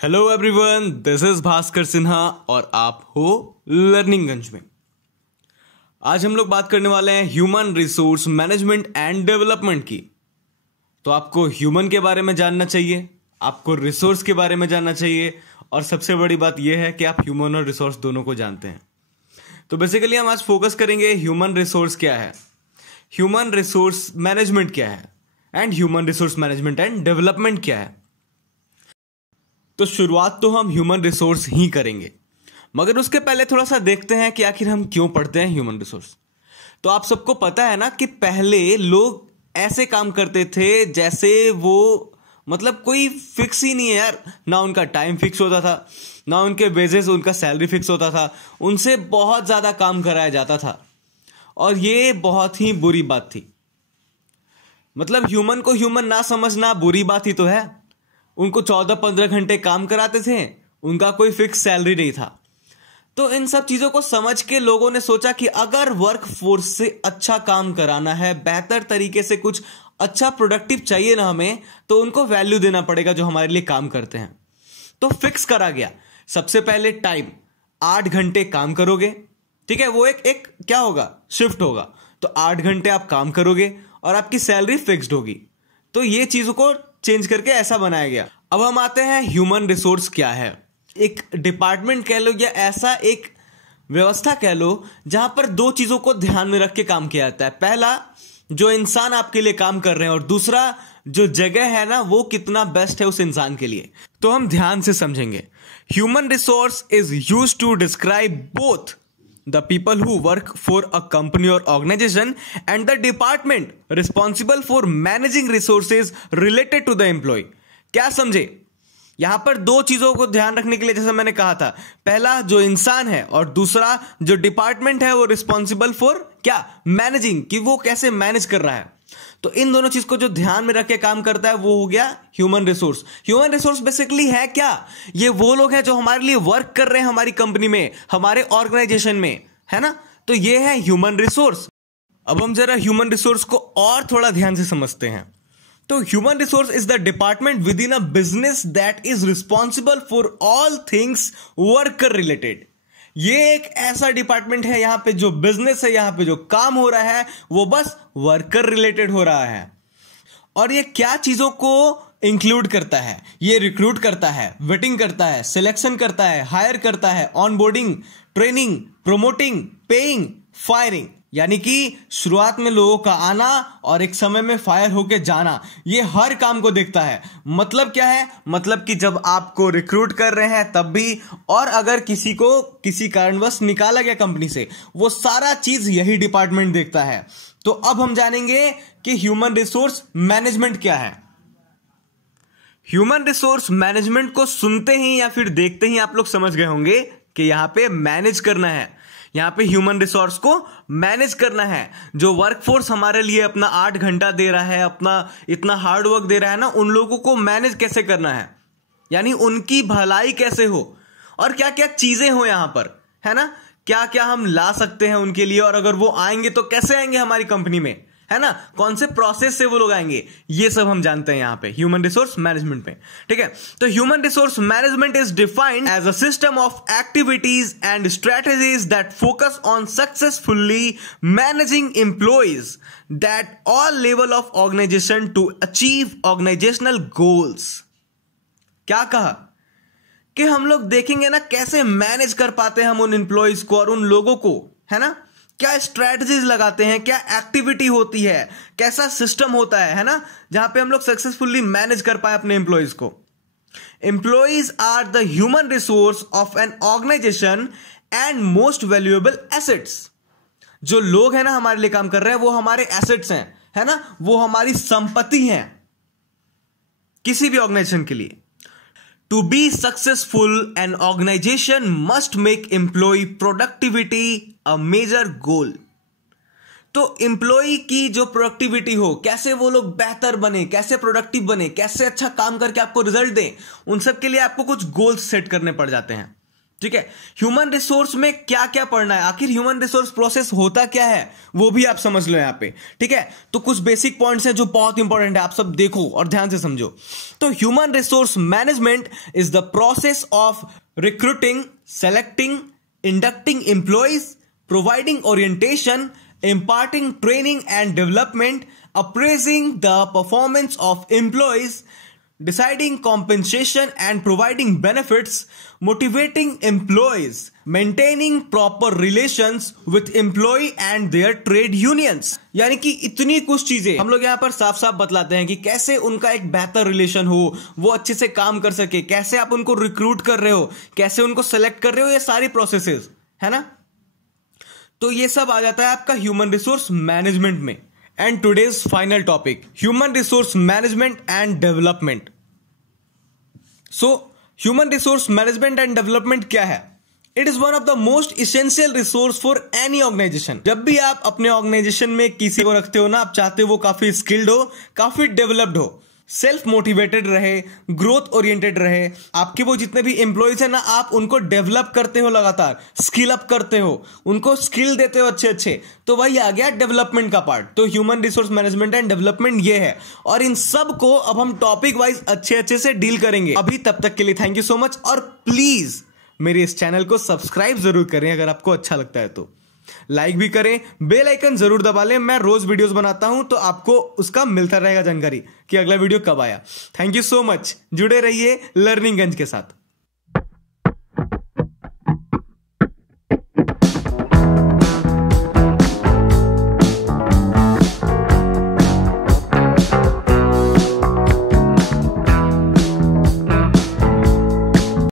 Hello everyone, this is Bhaskar Sinha और आप हो लर्निंगगंज में। आज हम लोग बात करने वाले हैं human resource management and development की। तो आपको ह्यूमन के बारे में जानना चाहिए, आपको रिसोर्स के बारे में जानना चाहिए, और सबसे बड़ी बात यह है कि आप ह्यूमन और रिसोर्स दोनों को जानते हैं। तो बेसिकली हम आज फोकस करेंगे ह्यूमन रिसोर्स क्या है, ह्यूमन रिसोर्स मैनेजमेंट क्या है, and human resource management and development क्या है। तो शुरुआत तो हम ह्यूमन रिसोर्स ही करेंगे, मगर उसके पहले थोड़ा सा देखते हैं कि आखिर हम क्यों पढ़ते हैं ह्यूमन रिसोर्स। तो आप सबको पता है ना कि पहले लोग ऐसे काम करते थे जैसे वो कोई फिक्स ही नहीं है यार। ना उनका टाइम फिक्स होता था, ना उनके बेसिस उनका सैलरी फिक्स होता था, उनसे बहुत ज्यादा काम कराया जाता था। और ये बहुत ही बुरी बात थी। ह्यूमन को ह्यूमन ना समझना बुरी बात ही तो है। उनको 14-15 घंटे काम कराते थे, उनका कोई फिक्स सैलरी नहीं था। तो इन सब चीजों को समझ के लोगों ने सोचा कि अगर वर्क फोर्स से अच्छा काम कराना है, बेहतर तरीके से कुछ अच्छा प्रोडक्टिव चाहिए ना हमें, तो उनको वैल्यू देना पड़ेगा जो हमारे लिए काम करते हैं। तो फिक्स करा गया सबसे पहले टाइम, 8 घंटे काम करोगे, ठीक है। वो एक क्या होगा, शिफ्ट होगा। तो 8 घंटे आप काम करोगे और आपकी सैलरी फिक्स्ड होगी। तो ये चीजों को चेंज करके ऐसा बनाया गया। अब हम आते हैं ह्यूमन रिसोर्स क्या है। एक डिपार्टमेंट कह लो या ऐसा एक व्यवस्था कह लो जहां पर दो चीजों को ध्यान में रख के काम किया जाता है। पहला, जो इंसान आपके लिए काम कर रहे हैं, और दूसरा जो जगह है ना वो कितना बेस्ट है उस इंसान के लिए। तो हम ध्यान से समझेंगे। Human resource is used to describe both the people who work for a company or organization and the department responsible for managing resources related to the employee। क्या समझे? यहां पर दो चीजों को ध्यान रखने के लिए, जैसा मैंने कहा था, पहला जो इंसान है और दूसरा जो डिपार्टमेंट है वो रिस्पॉन्सिबल फॉर क्या, मैनेजिंग, कि वो कैसे मैनेज कर रहा है। तो इन दोनों चीज को जो ध्यान में रख के काम करता है वो हो गया human resource. Human resource basically है क्या, ये वो लोग हैं जो हमारे लिए वर्क कर रहे हैं हमारी कंपनी में, हमारे ऑर्गेनाइजेशन में, है ना। तो ये है ह्यूमन रिसोर्स। अब हम जरा ह्यूमन रिसोर्स को और थोड़ा ध्यान से समझते हैं। तो human resource is the department with in a business that is responsible for all things worker related. ये एक ऐसा डिपार्टमेंट है यहां पे जो बिजनेस है, यहां पे जो काम हो रहा है वो बस वर्कर रिलेटेड हो रहा है। और ये क्या चीजों को इंक्लूड करता है, ये रिक्रूट करता है, वेटिंग करता है, सिलेक्शन करता है, हायर करता है, onboarding, training, promoting, paying, firing, यानी कि शुरुआत में लोगों का आना और एक समय में फायर होके जाना, ये हर काम को देखता है। मतलब क्या है, मतलब कि जब आपको रिक्रूट कर रहे हैं तब भी, और अगर किसी को किसी कारणवश निकाला गया कंपनी से, वो सारा चीज यही डिपार्टमेंट देखता है। तो अब हम जानेंगे कि ह्यूमन रिसोर्स मैनेजमेंट क्या है। ह्यूमन रिसोर्स मैनेजमेंट को सुनते ही या फिर देखते ही आप लोग समझ गए होंगे कि यहां पे मैनेज करना है, यहां पे ह्यूमन रिसोर्स को मैनेज करना है। जो वर्कफोर्स हमारे लिए अपना 8 घंटा दे रहा है, अपना इतना हार्ड वर्क दे रहा है ना, उन लोगों को मैनेज कैसे करना है, यानी उनकी भलाई कैसे हो और क्या क्या चीजें हो यहां पर, है ना। क्या क्या हम ला सकते हैं उनके लिए, और अगर वो आएंगे तो कैसे आएंगे हमारी कंपनी में, है ना, कौन से प्रोसेस से वो लोग आएंगे, ये सब हम जानते हैं यहां पे ह्यूमन रिसोर्स मैनेजमेंट में, ठीक है। तो human resource management is defined as a system of activities and strategies that focus on successfully managing employees that all level of organisation to achieve organisational goals. क्या कहा कि हम लोग देखेंगे ना कैसे मैनेज कर पाते हैं हम उन एम्प्लॉइज को और उन लोगों को, है ना। क्या स्ट्रेटजीज लगाते हैं, क्या एक्टिविटी होती है, कैसा सिस्टम होता है ना, जहां पे हम लोग सक्सेसफुली मैनेज कर पाए अपने एम्प्लॉइज को। Employees are the human resource of an organisation and most valuable assets. जो लोग हैं ना हमारे लिए काम कर रहे हैं वो हमारे एसेट्स हैं, है ना, वो हमारी संपत्ति हैं किसी भी ऑर्गेनाइजेशन के लिए। To be successful, an organization must make employee productivity a major goal। तो एम्प्लॉय की जो प्रोडक्टिविटी हो, कैसे वो लोग बेहतर बने, कैसे प्रोडक्टिव बने, कैसे अच्छा काम करके आपको रिजल्ट दें, उन सब के लिए आपको कुछ गोल्स सेट करने पड़ जाते हैं, ठीक है। ह्यूमन रिसोर्स में क्या क्या पढ़ना है, आखिर ह्यूमन रिसोर्स प्रोसेस होता क्या है वो भी आप समझ लो यहां पे। ठीक है, तो कुछ बेसिक पॉइंट्स हैं जो बहुत इंपॉर्टेंट है, आप सब देखो और ध्यान से समझो। तो human resource management is the process of recruiting, selecting, inducting employees, providing orientation, imparting training and development, appraising the performance of employees, deciding compensation and providing benefits, motivating employees, maintaining proper relations with employee and their trade unions। यानी कि इतनी कुछ चीजें हम लोग यहां पर साफ साफ बतलाते हैं कि कैसे उनका एक बेहतर रिलेशन हो, वो अच्छे से काम कर सके, कैसे आप उनको रिक्रूट कर रहे हो, कैसे उनको सेलेक्ट कर रहे हो, ये सारी प्रोसेसेस है ना। तो ये सब आ जाता है आपका ह्यूमन रिसोर्स मैनेजमेंट में। And today's final topic, human resource management and development. So human resource management and development क्या है? It is one of the most essential resource for any organisation. जब भी आप अपने ऑर्गेनाइजेशन में किसी को रखते हो ना, आप चाहते हो वो काफी स्किल्ड हो, काफी डेवलप्ड हो, सेल्फ मोटिवेटेड रहे, ग्रोथ ओरिएंटेड रहे। आपके वो जितने भी एम्प्लॉयज है ना, आप उनको डेवलप करते हो, लगातार स्किल अप करते हो, उनको स्किल देते हो अच्छे अच्छे। तो वही आ गया डेवलपमेंट का पार्ट। तो human resource management and development ये है, और इन सब को अब हम टॉपिक वाइज अच्छे अच्छे से डील करेंगे। अभी तब तक के लिए थैंक यू सो मच, और प्लीज मेरे इस चैनल को सब्सक्राइब जरूर करें अगर आपको अच्छा लगता है तो, लाइक भी करें, बेल आइकन जरूर दबा लें। मैं रोज वीडियोस बनाता हूं तो आपको उसका मिलता रहेगा जानकारी कि अगला वीडियो कब आया। थैंक यू सो मच, जुड़े रहिए लर्निंग गंज के साथ।